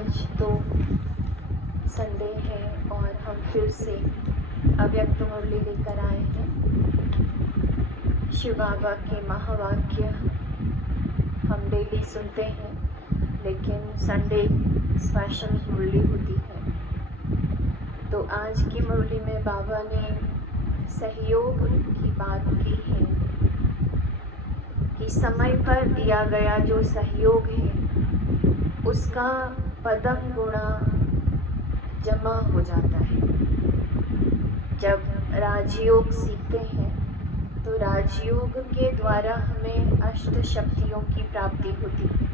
आज तो संडे है और हम फिर से अव्यक्त मुरली लेकर आए हैं। शिव बाबा के महावाक्य हम डेली सुनते हैं, लेकिन संडे स्पेशल मुरली होती है। तो आज की मुरली में बाबा ने सहयोग की बात की है कि समय पर दिया गया जो सहयोग है उसका पदम गुणा जमा हो जाता है। जब राजयोग सीखते हैं तो राजयोग के द्वारा हमें अष्ट शक्तियों की प्राप्ति होती है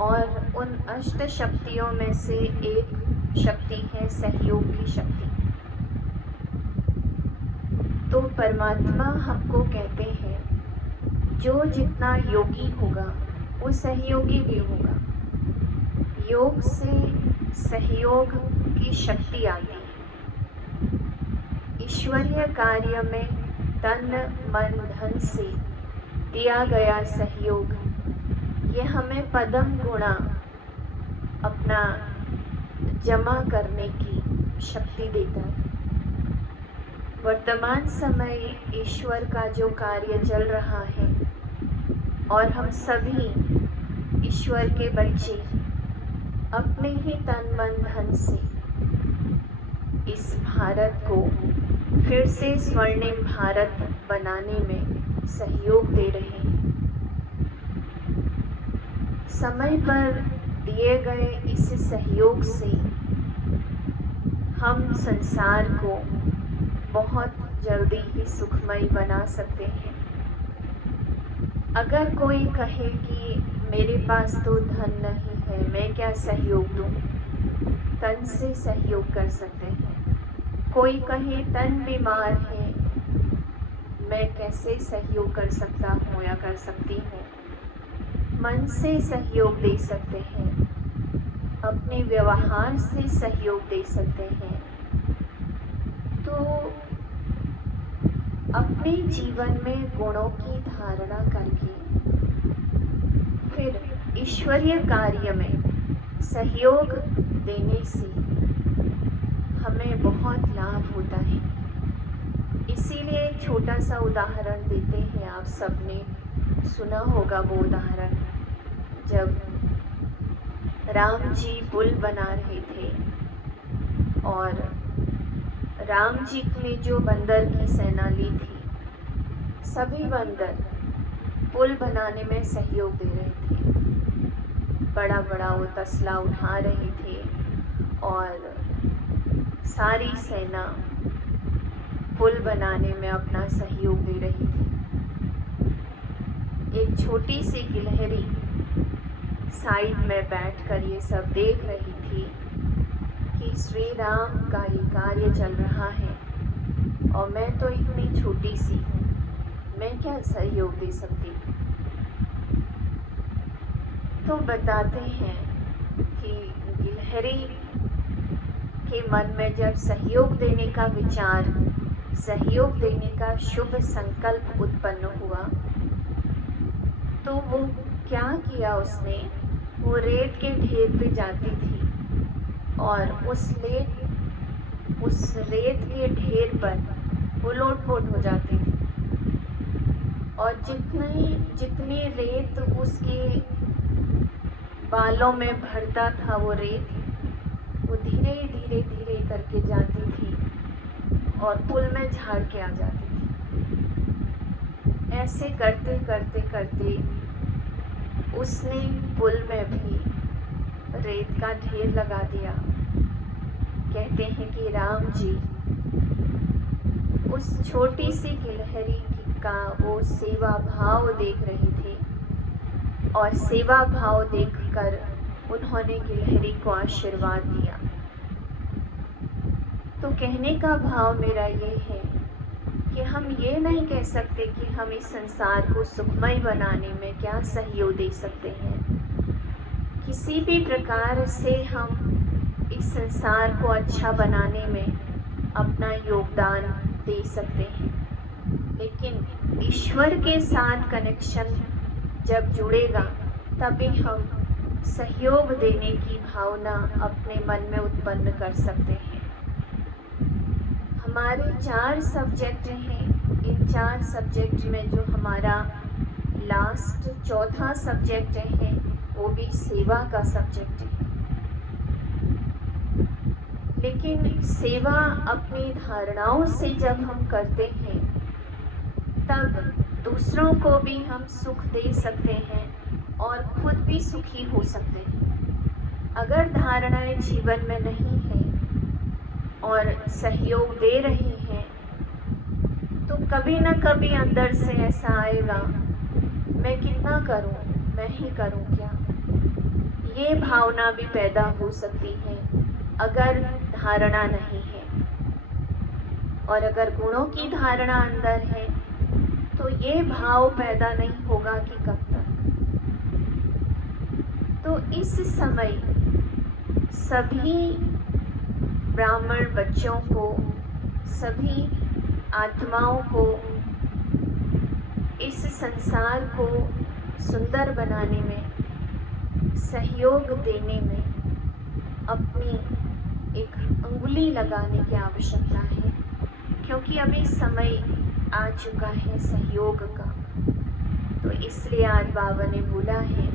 और उन अष्ट शक्तियों में से एक शक्ति है सहयोग की शक्ति। तो परमात्मा हमको कहते हैं जो जितना योगी होगा वो सहयोगी भी होगा। योग से सहयोग की शक्ति आती है। ईश्वरीय कार्य में तन मन धन से दिया गया सहयोग ये हमें पदम गुणा अपना जमा करने की शक्ति देता है। वर्तमान समय ईश्वर का जो कार्य चल रहा है और हम सभी ईश्वर के बच्चे अपने ही तन मन धन से इस भारत को फिर से स्वर्णिम भारत बनाने में सहयोग दे रहे हैं। समय पर दिए गए इस सहयोग से हम संसार को बहुत जल्दी ही सुखमय बना सकते हैं। अगर कोई कहे कि मेरे पास तो धन नहीं है, मैं क्या सहयोग दूँ? तन से सहयोग कर सकते हैं। कोई कहे तन बीमार है, मैं कैसे सहयोग कर सकता हूँ या कर सकती हूँ? मन से सहयोग दे सकते हैं, अपने व्यवहार से सहयोग दे सकते हैं। तो अपने जीवन में गुणों की धारणा करके फिर ईश्वरीय कार्य में सहयोग देने से हमें बहुत लाभ होता है। इसीलिए एक छोटा सा उदाहरण देते हैं। आप सबने सुना होगा वो उदाहरण, जब राम जी पुल बना रहे थे और राम जी ने जो बंदर की सेना ली थी, सभी बंदर पुल बनाने में सहयोग दे रहे थे। बड़ा बड़ा वो तसला उठा रहे थे और सारी सेना पुल बनाने में अपना सहयोग दे रही थी। एक छोटी सी गिलहरी साइड में बैठकर ये सब देख रही थी कि श्री राम का ये कार्य चल रहा है और मैं तो इतनी छोटी सी हूँ, मैं क्या सहयोग दे सकती हूँ? तो बताते हैं कि गिलहरी के मन में जब सहयोग देने का विचार, सहयोग देने का शुभ संकल्प उत्पन्न हुआ, तो वो क्या किया उसने? वो रेत के ढेर पे जाती थी और उस रेत के ढेर पर वो लोट-पोट हो जाती थी और जितनी रेत उसके बालों में भरता था वो रेत, वो धीरे धीरे धीरे करके जाती थी और पुल में झाड़ के आ जाती थी। ऐसे करते करते करते उसने पुल में भी रेत का ढेर लगा दिया। कहते हैं कि राम जी उस छोटी सी गिलहरी का वो सेवा भाव देख रहे थे और सेवा भाव देखकर उन्होंने गिलहरी को आशीर्वाद दिया। तो कहने का भाव मेरा ये है कि हम ये नहीं कह सकते कि हम इस संसार को सुखमय बनाने में क्या सहयोग दे सकते हैं। किसी भी प्रकार से हम इस संसार को अच्छा बनाने में अपना योगदान दे सकते हैं, लेकिन ईश्वर के साथ कनेक्शन जब जुड़ेगा तभी हम सहयोग देने की भावना अपने मन में उत्पन्न कर सकते हैं। हमारे 4 सब्जेक्ट हैं। इन 4 सब्जेक्ट में जो हमारा लास्ट चौथा सब्जेक्ट है वो भी सेवा का सब्जेक्ट है। लेकिन सेवा अपनी धारणाओं से जब हम करते हैं तब दूसरों को भी हम सुख दे सकते हैं और खुद भी सुखी हो सकते हैं। अगर धारणाएं जीवन में नहीं है और सहयोग दे रही हैं तो कभी ना कभी अंदर से ऐसा आएगा, मैं कितना करूं, मैं ही करूं क्या? ये भावना भी पैदा हो सकती है अगर धारणा नहीं है। और अगर गुणों की धारणा अंदर है तो ये भाव पैदा नहीं होगा कि कब तक। तो इस समय सभी ब्राह्मण बच्चों को, सभी आत्माओं को इस संसार को सुंदर बनाने में, सहयोग देने में अपनी एक अंगुली लगाने की आवश्यकता है, क्योंकि अभी समय आ चुका है सहयोग का। तो इसलिए आज बाबा ने बोला है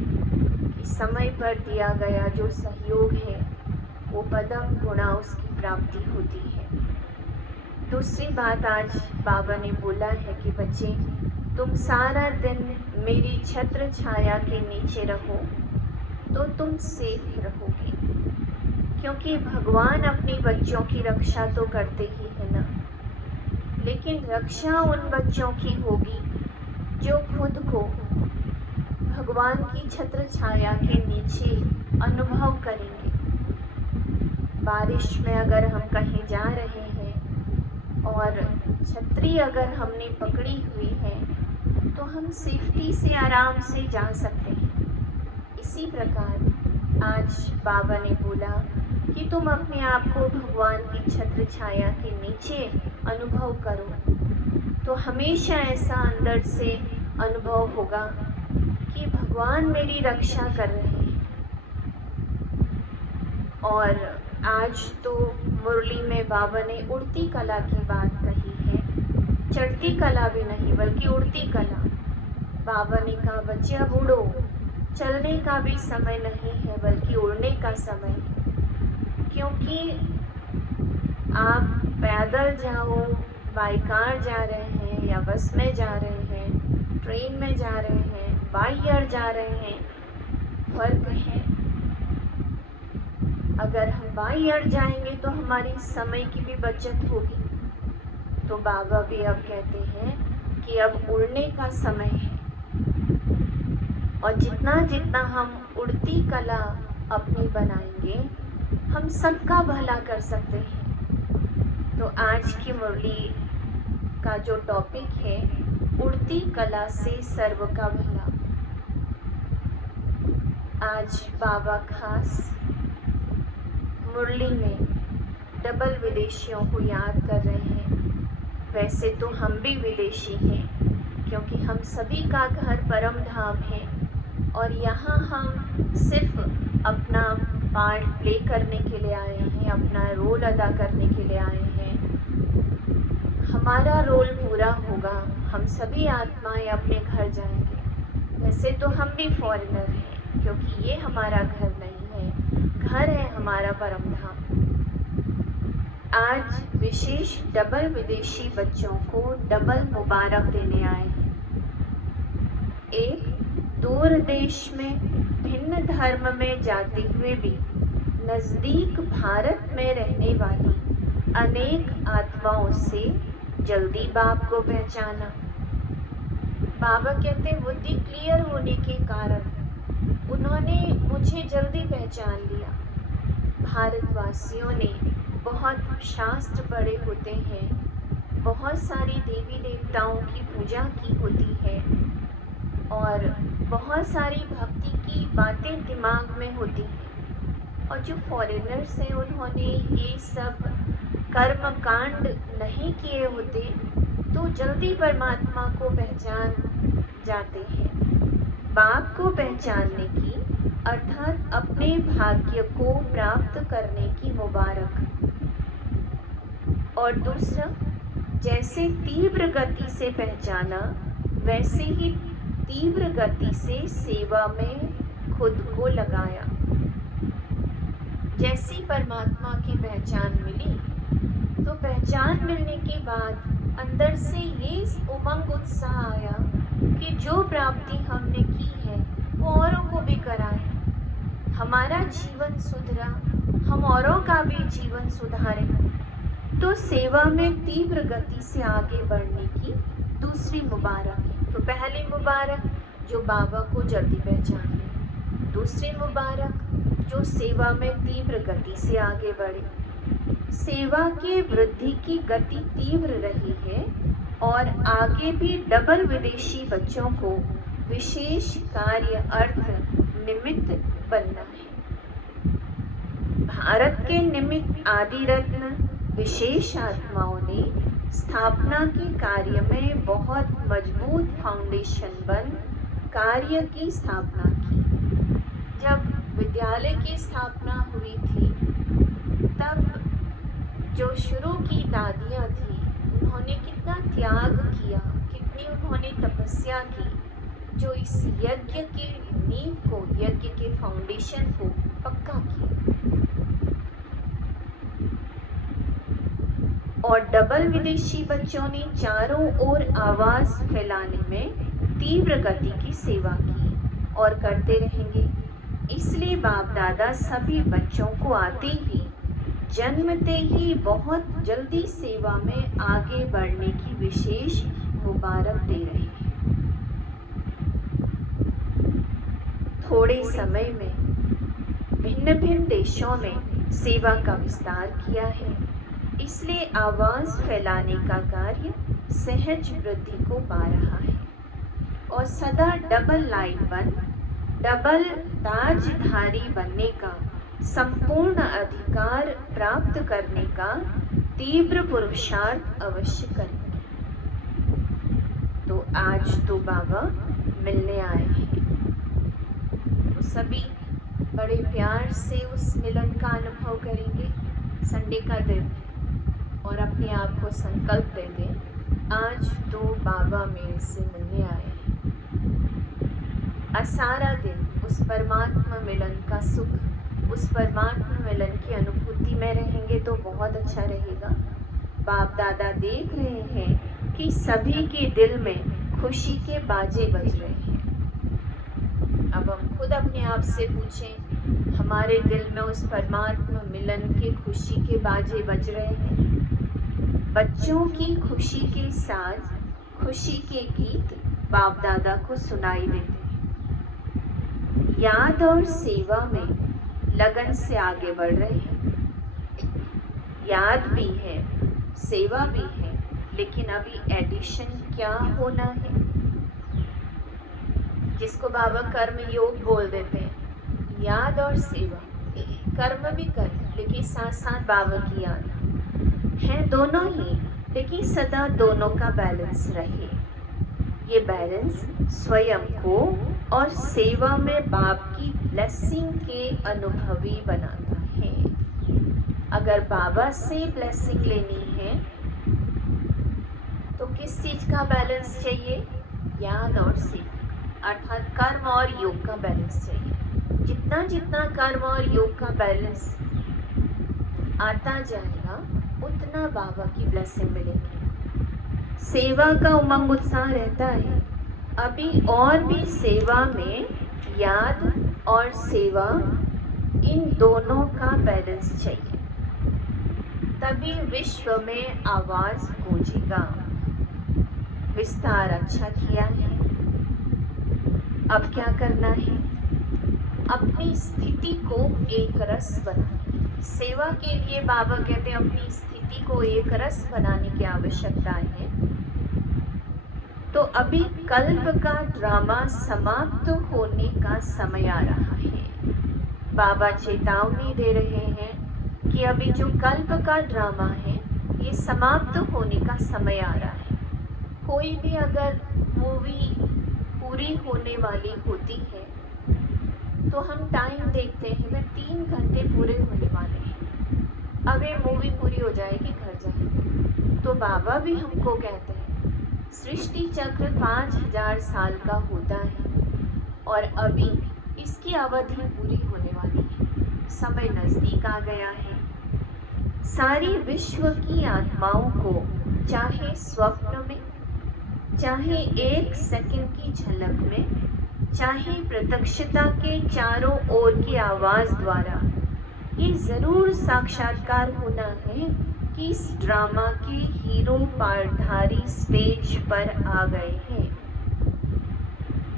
कि समय पर दिया गया जो सहयोग है वो पदम गुणा उसकी प्राप्ति होती है। दूसरी बात आज बाबा ने बोला है कि बच्चे तुम सारा दिन मेरी छत्र छाया के नीचे रहो, तो तुम सेफ रहोगे, क्योंकि भगवान अपने बच्चों की रक्षा तो करते ही है ना। लेकिन रक्षा उन बच्चों की होगी जो खुद को भगवान की छत्र छाया के नीचे अनुभव करेंगे। बारिश में अगर हम कहीं जा रहे हैं और छतरी अगर हमने पकड़ी हुई है तो हम सेफ्टी से आराम से जा सकते हैं। इसी प्रकार आज बाबा ने बोला कि तुम अपने आप को भगवान की छत्र छाया के नीचे अनुभव करो, तो हमेशा ऐसा अंदर से अनुभव होगा कि भगवान मेरी रक्षा कर रहे हैं। और आज तो मुरली में बाबा ने उड़ती कला की बात कही है, चढ़ती कला भी नहीं बल्कि उड़ती कला। बाबा ने कहा बच्चे अब उड़ो, चलने का भी समय नहीं है बल्कि उड़ने का समय है। क्योंकि आप पैदल जाओ, बाई कार जा रहे हैं या बस में जा रहे हैं, ट्रेन में जा रहे हैं, बाई एयर जा रहे हैं, फर्क है। अगर हम बाई एयर जाएंगे तो हमारी समय की भी बचत होगी। तो बाबा भी अब कहते हैं कि अब उड़ने का समय है, और जितना जितना हम उड़ती कला अपनी बनाएंगे हम सबका भला कर सकते हैं। तो आज की मुरली का जो टॉपिक है, उड़ती कला से सर्व का भला। आज बाबा खास मुरली में डबल विदेशियों को याद कर रहे हैं। वैसे तो हम भी विदेशी हैं, क्योंकि हम सभी का घर परम धाम है और यहाँ हम सिर्फ अपना पार्ट प्ले करने के लिए आए हैं, अपना रोल अदा करने के लिए आए हैं। हमारा रोल पूरा होगा, हम सभी आत्माएं अपने घर जाएंगे। वैसे तो हम भी फॉरेनर हैं, क्योंकि ये हमारा घर नहीं है, घर है हमारा परम धाम। आज विशेष डबल विदेशी बच्चों को डबल मुबारक देने आए हैं। एक दूर देश में भिन्न धर्म में जाते हुए भी नज़दीक भारत में रहने वाली अनेक आत्माओं से जल्दी बाप को पहचाना। बाबा कहते बुद्धि क्लियर होने के कारण उन्होंने मुझे जल्दी पहचान लिया। भारतवासियों ने बहुत शास्त्र पढ़े होते हैं, बहुत सारी देवी देवताओं की पूजा की होती है और बहुत सारी भक्ति की बातें दिमाग में होती हैं। और जो फॉरेनर्स हैं उन्होंने ये सब कर्म कांड नहीं किए होते, तो जल्दी परमात्मा को पहचान जाते हैं। बाप को पहचानने की अर्थात अपने भाग्य को प्राप्त करने की मुबारक। और दूसरा, जैसे तीव्र गति से पहचाना वैसे ही तीव्र गति से सेवा में खुद को लगाया। जैसी परमात्मा की पहचान मिली, तो पहचान मिलने के बाद अंदर से ये उमंग उत्साह आया कि जो प्राप्ति हमने की है वो औरों को भी कराएं। हमारा जीवन सुधरा, हम औरों का भी जीवन सुधारें। तो सेवा में तीव्र गति से आगे बढ़ने की दूसरी मुबारक है। तो पहली मुबारक जो बाबा को जल्दी पहचान ले, दूसरी मुबारक जो सेवा में तीव्र गति से आगे बढ़े। सेवा के वृद्धि की गति तीव्र रही है और आगे भी डबल विदेशी बच्चों को विशेष कार्य अर्थ निमित्त बनना है। भारत के निमित्त आदि रत्न विशेष आत्माओं ने स्थापना के कार्य में बहुत मजबूत फाउंडेशन बन कार्य की स्थापना की। जब विद्यालय की स्थापना हुई थी, तब जो शुरू की दादियाँ थी उन्होंने कितना त्याग किया, कितनी उन्होंने तपस्या की, जो इस यज्ञ के नींव को, यज्ञ के फाउंडेशन को पक्का किया। और डबल विदेशी बच्चों ने चारों ओर आवाज फैलाने में तीव्र गति की सेवा की और करते रहेंगे। इसलिए बाप दादा सभी बच्चों को आते ही, जन्मते ही बहुत जल्दी सेवा में आगे बढ़ने की विशेष मुबारक दे रहे हैं। थोड़े समय में भिन्न भिन्न देशों में सेवा का विस्तार किया है, इसलिए आवाज फैलाने का कार्य सहज वृद्धि को पा रहा है और सदा डबल लाइट बन डबल ताजधारी बनने का संपूर्ण अधिकार प्राप्त करने का तीव्र पुरुषार्थ अवश्य करेंगे। तो आज तो बाबा मिलने आए हैं, तो सभी बड़े प्यार से उस मिलन का अनुभव करेंगे। संडे का दिन और अपने आप को संकल्प दे दें, आज तो बाबा मेरे से मिलने आए हैं। सारा दिन उस परमात्मा मिलन का सुख, उस परमात्मा मिलन की अनुभूति में रहेंगे तो बहुत अच्छा रहेगा। बाप दादा देख रहे हैं कि सभी के दिल में खुशी के बाजे बज रहे हैं। अब हम खुद अपने आप से पूछें, हमारे दिल में उस परमात्मा मिलन के खुशी के बाजे बज रहे हैं? बच्चों की खुशी के साथ खुशी के गीत बाप दादा को सुनाई देते हैं। याद और सेवा में लगन से आगे बढ़ रहे हैं। याद भी है, सेवा भी है, लेकिन अभी एडिशन क्या होना है, जिसको बाबा कर्म योग बोल देते हैं। याद और सेवा, कर्म भी करें लेकिन साथ साथ बाबा की याद है, दोनों ही, लेकिन सदा दोनों का बैलेंस रहे। ये बैलेंस स्वयं को और सेवा में बाप की ब्लेसिंग के अनुभवी बनाता है। अगर बाबा से ब्लेसिंग लेनी है तो किस चीज का बैलेंस चाहिए? याद और सेवा, अर्थात कर्म और योग का बैलेंस चाहिए। जितना जितना कर्म और योग का बैलेंस आता जाएगा उतना बाबा की ब्लेसिंग मिलेगी। सेवा का उमंग उत्साह रहता है, अभी और भी सेवा में याद और सेवा, इन दोनों का बैलेंस चाहिए, तभी विश्व में आवाज गूंजेगा। विस्तार अच्छा किया है, अब क्या करना है? अपनी स्थिति को एक रस बनाना। सेवा के लिए बाबा कहते हैं अपनी स्थिति को एक रस बनाने की आवश्यकता है। तो अभी कल्प का ड्रामा समाप्त होने का समय आ रहा है। बाबा चेतावनी दे रहे हैं कि अभी जो कल्प का ड्रामा है ये समाप्त होने का समय आ रहा है। कोई भी अगर मूवी पूरी होने वाली होती है तो हम टाइम देखते हैं, मैं 3 घंटे पूरे होने वाले हैं, अब ये मूवी पूरी हो जाएगी, घर जाएंगे। तो बाबा भी हमको कहते हैं सृष्टि चक्र 5000 साल का होता है और अभी इसकी अवधि पूरी होने वाली है, समय नज़दीक आ गया है। सारी विश्व की आत्माओं को चाहे स्वप्न में, चाहे 1 सेकंड की झलक में, चाहे प्रत्यक्षता के चारों ओर की आवाज़ द्वारा ये ज़रूर साक्षात्कार होना है कि इस ड्रामा के हीरो पार्टधारी स्टेज पर आ गए हैं।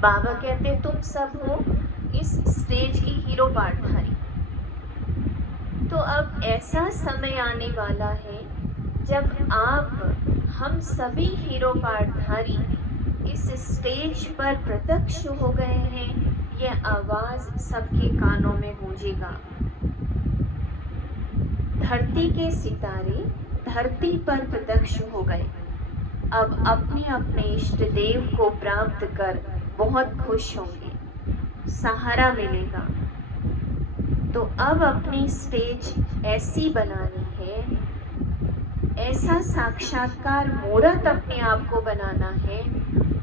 बाबा कहते तुम सब हो इस स्टेज की हीरो पार्टधारी। तो अब ऐसा समय आने वाला है जब आप, हम सभी हीरो पार्टधारी इस स्टेज पर प्रत्यक्ष हो गए हैं। यह आवाज़ सबके कानों में गूंजेगा। धरती के सितारे धरती पर प्रत्यक्ष हो गए। अब अपने अपने इष्ट देव को प्राप्त कर बहुत खुश होंगे, सहारा मिलेगा। तो अब अपनी स्टेज ऐसी बनानी है, ऐसा साक्षात्कार मूर्त अपने आप को बनाना है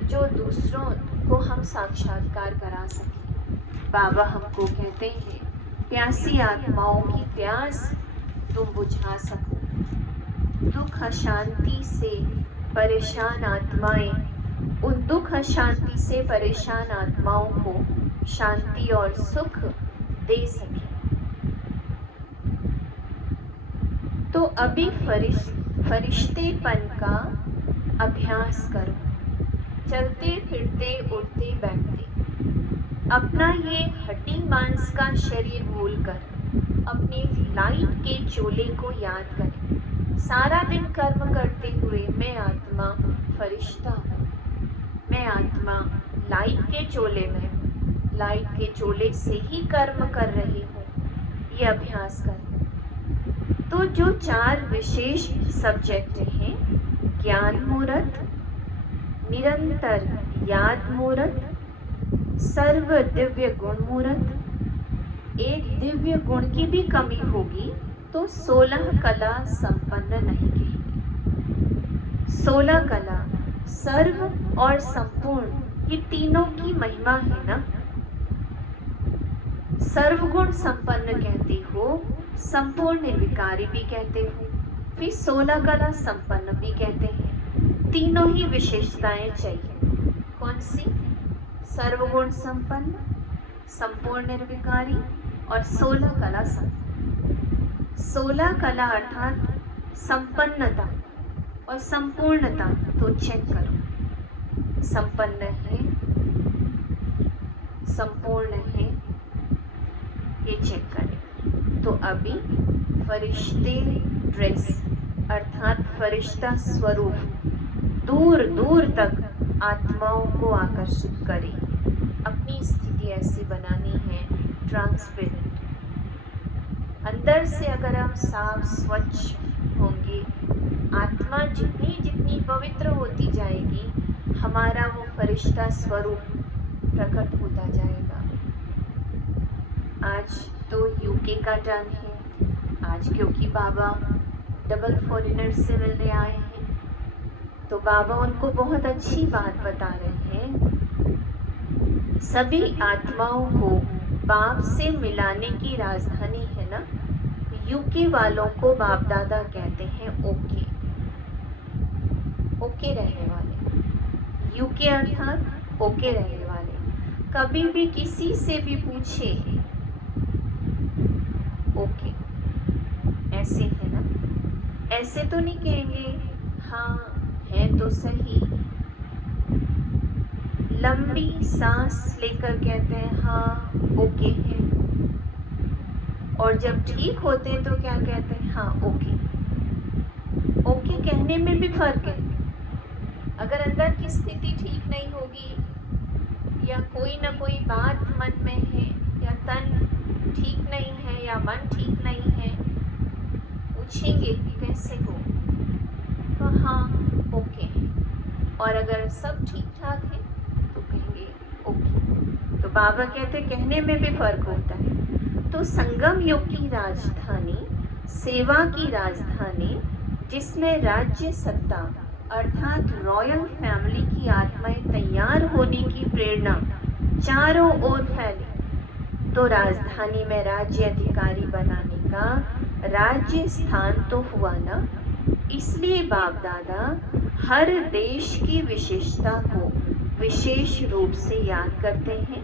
जो दूसरों को हम साक्षात्कार करा सकें। बाबा हमको कहते हैं प्यासी आत्माओं की प्यास तुम बुझा सको। दुख अशांति से परेशान आत्माएं, उन दुख अशांति से परेशान आत्माओं को शांति और सुख दे सके। तो अभी फरिश्तेपन का अभ्यास करो। चलते फिरते उठते बैठते अपना ये हड्डी मांस का शरीर भूलकर अपने लाइट के चोले को याद करें। सारा दिन कर्म करते हुए मैं आत्मा फरिश्ता हूँ, मैं आत्मा लाइट के चोले में हूँ, लाइट के चोले से ही कर्म कर रही हूँ। ये अभ्यास करें। तो जो 4 विशेष सब्जेक्ट हैं, ज्ञान मुहूर्त, निरंतर याद मुहूर्त, सर्व दिव्य गुण मुहूर्त। एक दिव्य गुण की भी कमी होगी तो 16 कला संपन्न नहीं कहेंगे। 16 कला सर्व और संपूर्ण, ये तीनों की महिमा है ना। सर्वगुण संपन्न कहते हो, संपूर्ण निर्विकारी भी कहते हो, फिर 16 कला संपन्न भी कहते हैं। तीनों ही विशेषताएं चाहिए। कौन सी? सर्वगुण संपन्न, संपूर्ण निर्विकारी और 16 कला संपन्न। 16 कला अर्थात संपन्नता और संपूर्णता। तो चेक करो, संपन्न है, संपूर्ण है, ये चेक करें। तो अभी फरिश्ते ड्रेस अर्थात फरिश्ता स्वरूप दूर दूर तक आत्माओं को आकर्षित करें। अपनी स्थिति ऐसी बनानी है ट्रांसपेरेंट। अंदर से अगर हम साफ स्वच्छ होंगे, आत्मा जितनी जितनी पवित्र होती जाएगी, हमारा वो फरिश्ता स्वरूप प्रकट होता जाएगा। आज तो यूके का टर्न है। आज क्योंकि बाबा डबल फॉरेनर से मिलने आए हैं, तो बाबा उनको बहुत अच्छी बात बता रहे हैं। सभी आत्माओं को बाप से मिलाने की राजधानी है ना। यूके वालों को बाप दादा कहते हैं ओके, ओके रहने वाले। यूके अर्थात ओके रहने वाले। कभी भी किसी से भी पूछे ओके, ऐसे है ना। ऐसे तो नहीं कहेंगे हाँ है तो सही। लंबी सांस लेकर कहते हैं हाँ ओके है, और जब ठीक होते हैं तो क्या कहते हैं? हाँ ओके। ओके कहने में भी फर्क है। अगर अंदर की स्थिति ठीक नहीं होगी, या कोई ना कोई बात मन में है, या तन ठीक नहीं है, या मन ठीक नहीं है, पूछेंगे कैसे हो, तो हाँ ओके है। और अगर सब ठीक ठाक है तो कहेंगे ओके। तो बाबा कहते कहने में भी फर्क होता है। तो संगम युग की राजधानी, सेवा की राजधानी, जिसमें राज्य सत्ता अर्थात रॉयल फैमिली की आत्माएं तैयार होने की प्रेरणा चारों ओर फैली, तो राजधानी में राज्य अधिकारी बनाने का राज्य स्थान तो हुआ ना। इसलिए बाप दादा हर देश की विशेषता को विशेष रूप से याद करते हैं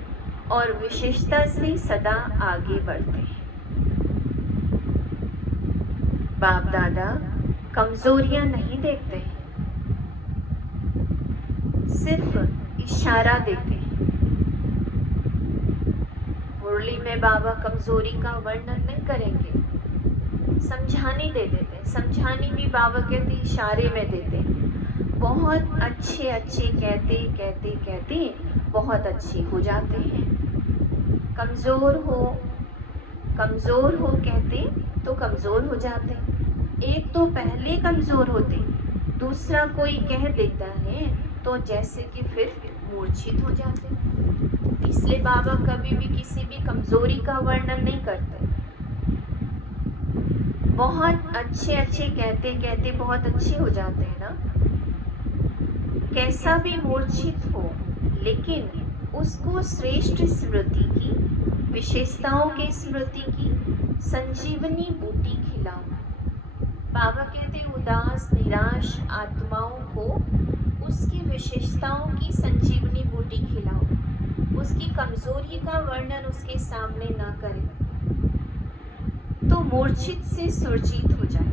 और विशेषता से सदा आगे बढ़ते हैं। बाप दादा कमजोरियां नहीं देखते हैं, सिर्फ इशारा देते हैं। मुरली में बाबा कमजोरी का वर्णन नहीं करेंगे, समझाने दे देते हैं। समझाने भी बाबा कहते इशारे में देते हैं। बहुत अच्छे अच्छे कहते कहते कहते बहुत अच्छे हो जाते हैं। कमज़ोर हो कहते तो कमज़ोर हो जाते। एक तो पहले कमज़ोर होते, दूसरा कोई कह देता है तो जैसे कि फिर मूर्छित हो जाते। इसलिए बाबा कभी भी किसी भी कमज़ोरी का वर्णन नहीं करते। बहुत अच्छे अच्छे कहते कहते बहुत अच्छे हो जाते हैं ना। कैसा भी मूर्छित हो, लेकिन उसको श्रेष्ठ स्मृति की, विशेषताओं के स्मृति की संजीवनी बूटी खिलाओ। बाबा कहते उदास निराश आत्माओं को उसकी विशेषताओं की संजीवनी बूटी खिलाओ। उसकी कमजोरी का वर्णन उसके सामने ना करें तो मूर्छित से सुरजीत हो जाए।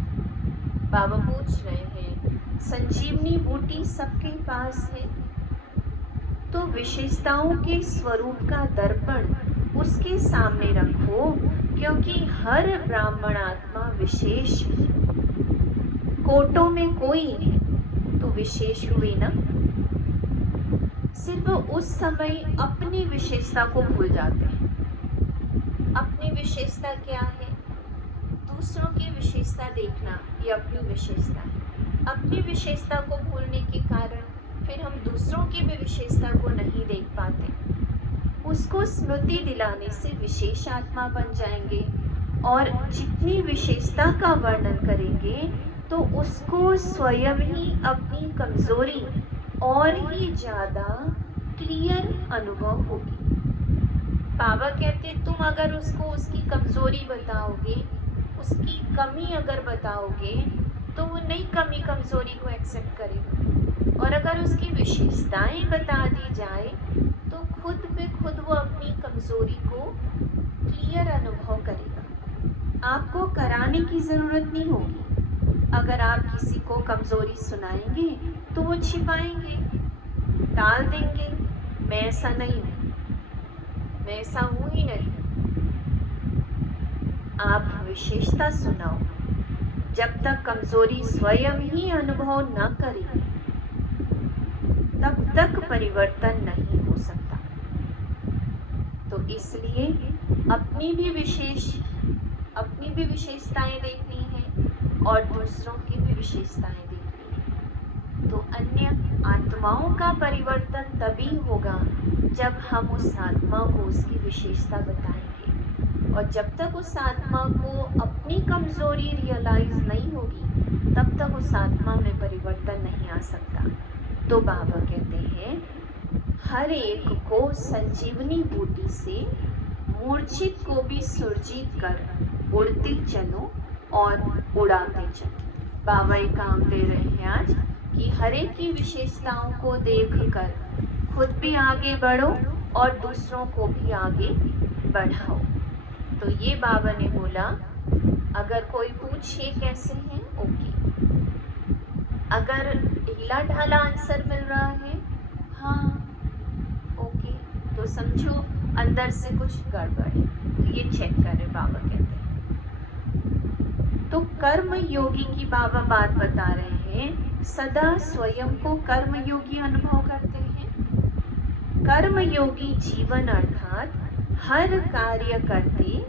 बाबा पूछ रहे हैं, संजीवनी बूटी सबके पास है तो विशेषताओं के स्वरूप का दर्पण उसके सामने रखो, क्योंकि हर ब्राह्मण आत्मा विशेष है। कोटों में कोई है तो विशेष हुए ना। सिर्फ उस समय अपनी विशेषता को भूल जाते हैं। अपनी विशेषता क्या है? दूसरों की विशेषता देखना, ये अपनी विशेषता है। अपनी विशेषता को भूलने के कारण फिर हम दूसरों की भी विशेषता को नहीं देख पाते। उसको स्मृति दिलाने से विशेष आत्मा बन जाएंगे और जितनी विशेषता का वर्णन करेंगे तो उसको स्वयं ही अपनी कमजोरी और ही ज़्यादा क्लियर अनुभव होगी। बाबा कहते तुम अगर उसको उसकी कमजोरी बताओगे, उसकी कमी अगर बताओगे तो वो नई कमी कमजोरी को एक्सेप्ट करेगा, और अगर उसकी विशेषताएं बता दी जाए तो खुद पे खुद वो अपनी कमजोरी को क्लियर अनुभव करेगा। आपको कराने की ज़रूरत नहीं होगी। अगर आप किसी को कमजोरी सुनाएंगे तो वो छिपाएंगे, टाल देंगे, मैं ऐसा नहीं हूँ, मैं ऐसा हूँ ही नहीं। आप विशेषता सुनाओ। जब तक कमजोरी स्वयं ही अनुभव न करे तब तक परिवर्तन नहीं हो सकता। तो इसलिए अपनी भी विशेषताएं देखनी है और दूसरों की भी विशेषताएं देखनी है। तो अन्य आत्माओं का परिवर्तन तभी होगा जब हम उस आत्मा को उसकी विशेषता बताएंगे, और जब तक उस आत्मा को अपनी कमजोरी रियलाइज नहीं होगी तब तक उस आत्मा में परिवर्तन नहीं आ सकता। तो बाबा कहते हैं हर एक को संजीवनी बूटी से मूर्छित को भी सुरजीत कर उड़ते चलो और उड़ाते चलो। बाबा ये काम दे रहे हैं आज कि हर एक की विशेषताओं को देखकर खुद भी आगे बढ़ो और दूसरों को भी आगे बढ़ाओ। तो ये बाबा ने बोला, अगर कोई पूछे कैसे हैं, ओके। अगर ढीला ढाला आंसर मिल रहा है, हाँ ओके, तो समझो अंदर से कुछ गड़बड़ है, तो ये चेक करें, बाबा कहते हैं। तो कर्म योगी की बाबा बात बता रहे हैं, सदा स्वयं को कर्म योगी अनुभव करते हैं। कर्म योगी जीवन अर्थात हर कार्य करते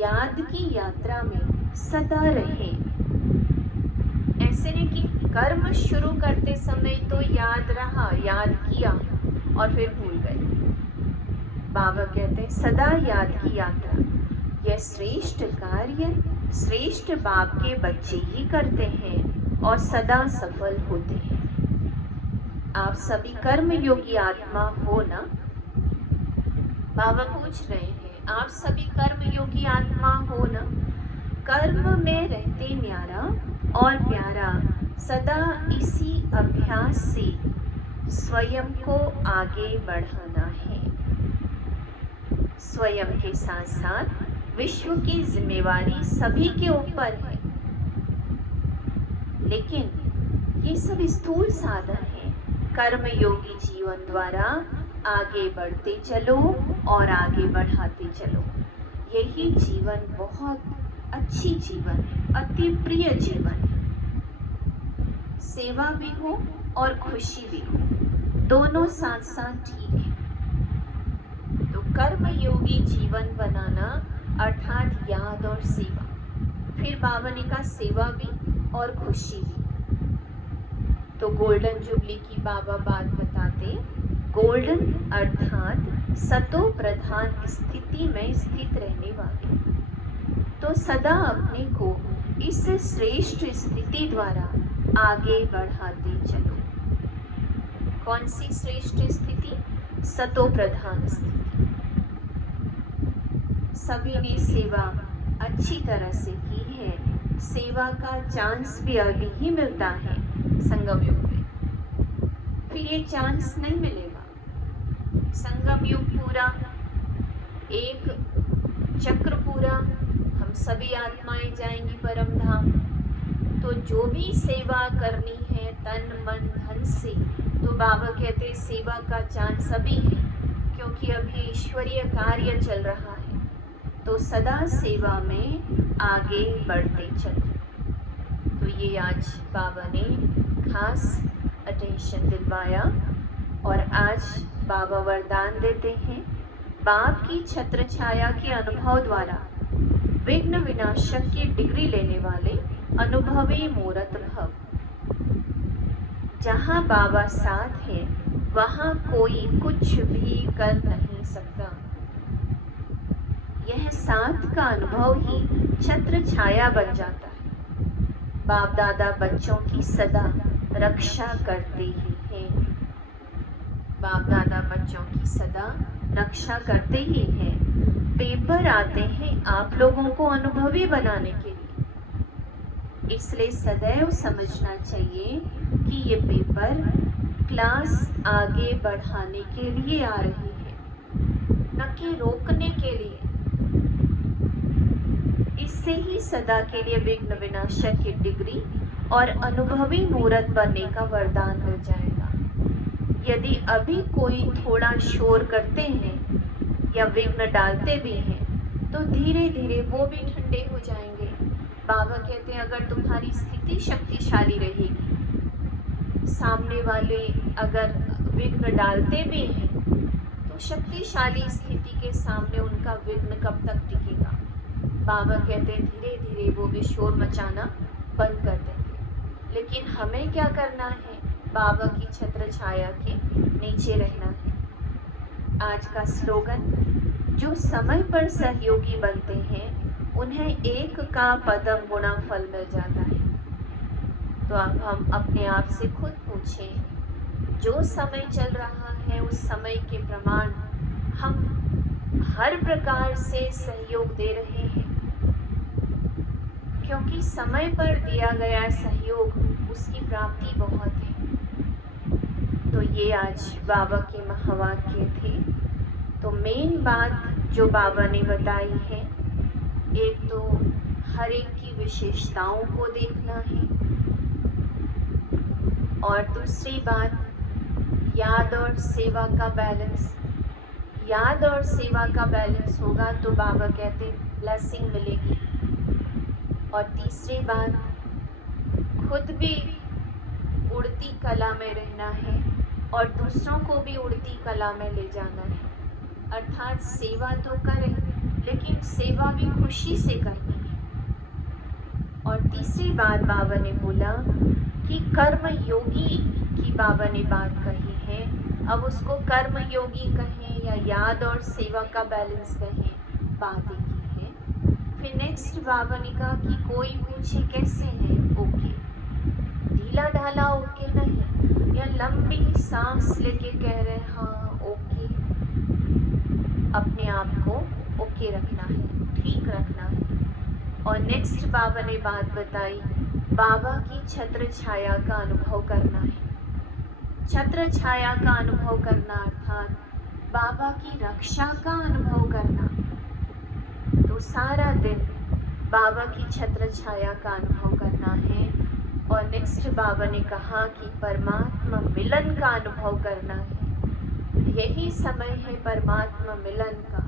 याद की यात्रा में सदा रहे। ऐसे नहीं कि कर्म शुरू करते समय तो याद रहा, याद किया और फिर भूल गए। बाबा कहते हैं सदा याद की यात्रा। यह श्रेष्ठ कार्य श्रेष्ठ बाप के बच्चे ही करते हैं और सदा सफल होते हैं। आप सभी कर्म योगी आत्मा हो ना? बाबा पूछ रहे हैं, आप सभी कर्म योगी आत्मा हो ना? कर्म में रहते न्यारा और प्यारा, सदा इसी अभ्यास से स्वयं को आगे बढ़ाना है। स्वयं के साथ साथ विश्व की जिम्मेवारी सभी के ऊपर है, लेकिन ये सब स्थूल साधन है। कर्म योगी जीवन द्वारा आगे बढ़ते चलो और आगे बढ़ाते चलो। यही जीवन बहुत अच्छी जीवन है, अति प्रिय जीवन है। सेवा भी हो और खुशी भी हो, दोनों साथ साथ ठीक है। तो कर्म योगी जीवन बनाना अर्थात याद और सेवा। फिर बाबा ने कहा सेवा भी और खुशी भी। तो गोल्डन जुबली की बाबा बात बताते, गोल्डन अर्थात सतो प्रधान स्थिति में स्थित रहने वाले। तो सदा अपने को इस श्रेष्ठ स्थिति द्वारा आगे बढ़ाते चलो। कौन सी श्रेष्ठ स्थिति? सतो प्रधान स्थिति। सभी ने सेवा अच्छी तरह से की है, सेवा का चांस भी अभी ही मिलता है संगम युग में, फिर ये चांस नहीं मिलेगा। संगम युग पूरा, एक चक्र पूरा, हम सभी आत्माएं जाएंगी परम धाम। तो जो भी सेवा करनी है तन मन धन से, तो बाबा कहते सेवा का चांस अभी है, क्योंकि अभी ईश्वरीय कार्य चल रहा है। तो सदा सेवा में आगे बढ़ते चलो। तो ये आज बाबा ने खास अटेंशन दिलवाया। और आज बाबा वरदान देते हैं, बाप की छत्र छाया के अनुभव द्वारा विघ्न विनाशक की डिग्री लेने वाले अनुभवी मूरत भव। जहाँ बाबा साथ है वहाँ कोई कुछ भी कर नहीं सकता। यह साथ का अनुभव ही छत्र छाया बन जाता है। बाप दादा बच्चों की सदा रक्षा करते ही हैं। बाप दादा बच्चों की सदा रक्षा करते ही हैं। पेपर आते हैं आप लोगों को अनुभवी बनाने के लिए। इसलिए सदैव समझना चाहिए कि ये पेपर क्लास आगे बढ़ाने के लिए आ रही है, न कि रोकने के लिए। इससे ही सदा के लिए विघ्न विनाशक की डिग्री और अनुभवी मूरत बनने का वरदान मिल जाएगा। यदि अभी कोई थोड़ा शोर करते हैं या विघ्न डालते भी हैं, तो धीरे धीरे वो भी ठंडे हो जाएंगे। बाबा कहते हैं अगर तुम्हारी स्थिति शक्तिशाली रहेगी, सामने वाले अगर विघ्न डालते भी हैं, तो शक्तिशाली स्थिति के सामने उनका विघ्न कब तक टिकेगा। बाबा कहते हैं धीरे धीरे वो भी शोर मचाना बंद कर देंगे। लेकिन हमें क्या करना है, बाबा की छत्र छाया के नीचे रहना है। आज का स्लोगन, जो समय पर सहयोगी बनते हैं उन्हें एक का पदम गुणा फल मिल जाता है। तो अब हम अपने आप से खुद पूछें, जो समय चल रहा है उस समय के प्रमाण हम हर प्रकार से सहयोग दे रहे हैं, क्योंकि समय पर दिया गया सहयोग उसकी प्राप्ति बहुत है। तो ये आज बाबा के महावाक्य थे। तो मेन बात जो बाबा ने बताई है, एक तो हर एक की विशेषताओं को देखना है, और दूसरी बात याद और सेवा का बैलेंस। याद और सेवा का बैलेंस होगा तो बाबा कहते ब्लेसिंग मिलेगी। और तीसरी बात, खुद भी उड़ती कला में रहना है और दूसरों को भी उड़ती कला में ले जाना है। अर्थात सेवा तो करें, लेकिन सेवा भी खुशी से करनी है। और तीसरी बात बाबा ने बोला कि कर्म योगी की बाबा ने बात कही है। अब उसको कर्म योगी कहें या याद और सेवा का बैलेंस कहें, बात एक ही है। फिर नेक्स्ट बाबा ने कहा कि कोई पूछे कैसे हैं, ओके, ढीला ढाला ओके नहीं, या लंबी सांस लेके कह रहे हाँ ओके। अपने आप को ओके रखना है, ठीक रखना है। और नेक्स्ट बाबा ने बात बताई, बाबा की छत्र छाया का अनुभव करना है। छत्र छाया का अनुभव करना अर्थात बाबा की रक्षा का अनुभव करना। तो सारा दिन बाबा की छत्र छाया का अनुभव करना है। और नेक्स्ट बाबा ने कहा कि परमात्मा मिलन का अनुभव करना है। यही समय है परमात्मा मिलन का।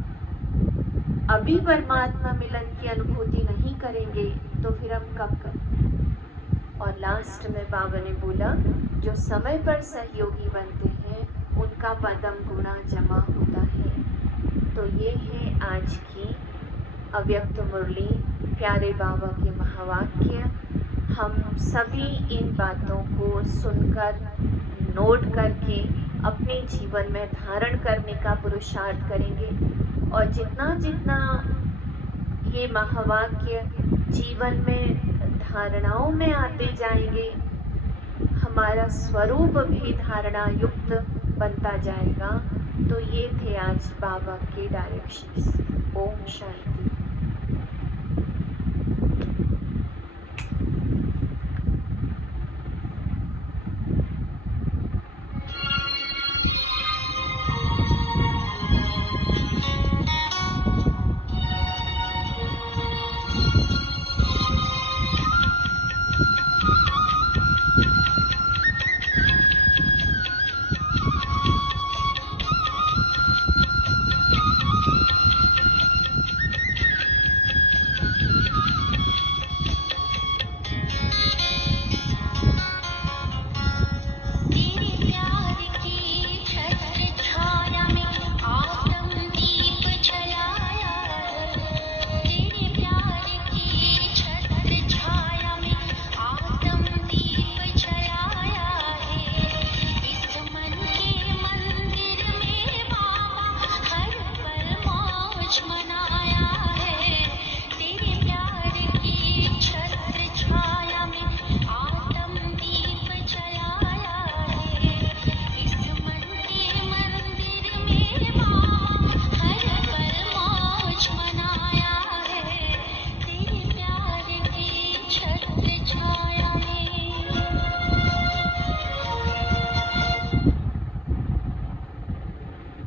अभी परमात्मा मिलन की अनुभूति नहीं करेंगे तो फिर हम कब करेंगे। और लास्ट में बाबा ने बोला, जो समय पर सहयोगी बनते हैं उनका पदम गुना जमा होता है। तो ये है आज की अव्यक्त मुरली, प्यारे बाबा के महावाक्य। हम सभी इन बातों को सुनकर, नोट करके अपने जीवन में धारण करने का पुरुषार्थ करेंगे। और जितना जितना ये महावाक्य जीवन में धारणाओं में आते जाएंगे, हमारा स्वरूप भी धारणा युक्त बनता जाएगा। तो ये थे आज बाबा के डायरेक्शंस। ओम शांति।